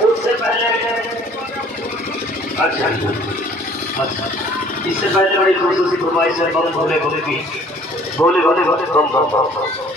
उससे पहले अच्छा इससे पहले बड़ी खूबसूरती फरमाइश है बम भोले भोले की भोले भोले भोले बम बम बम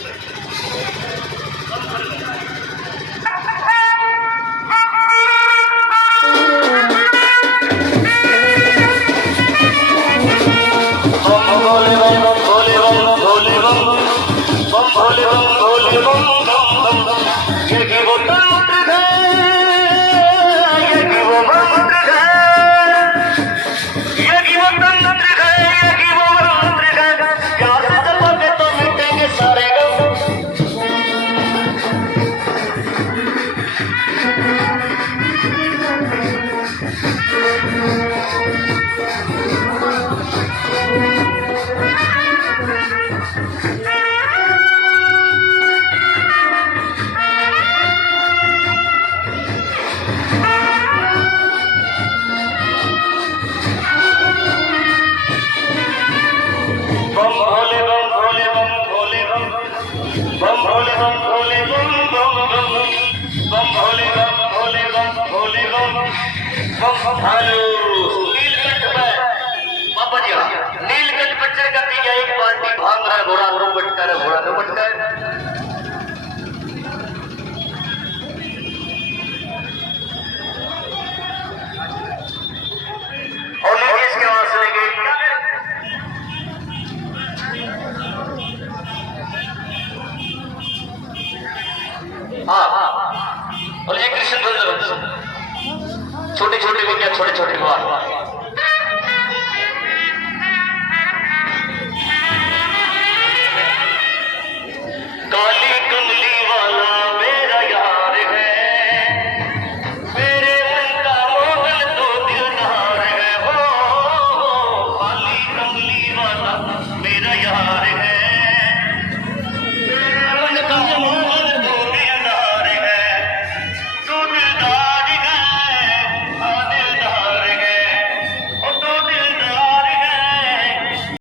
नीलकंठ पिक्चर का एक बाल्टी भांग रहा है घोड़ा नो बटकर है घोड़ा नो बटकर और लोग इसके वहां से लेंगे हाँ और ये कृष्ण बंद छोटे छोटे विद्या छोटे छोटे बात काली कमली वाला मेरा यार है मेरे मन का मोहन तो दिलदार है हो काली कमली वाला मेरा यार है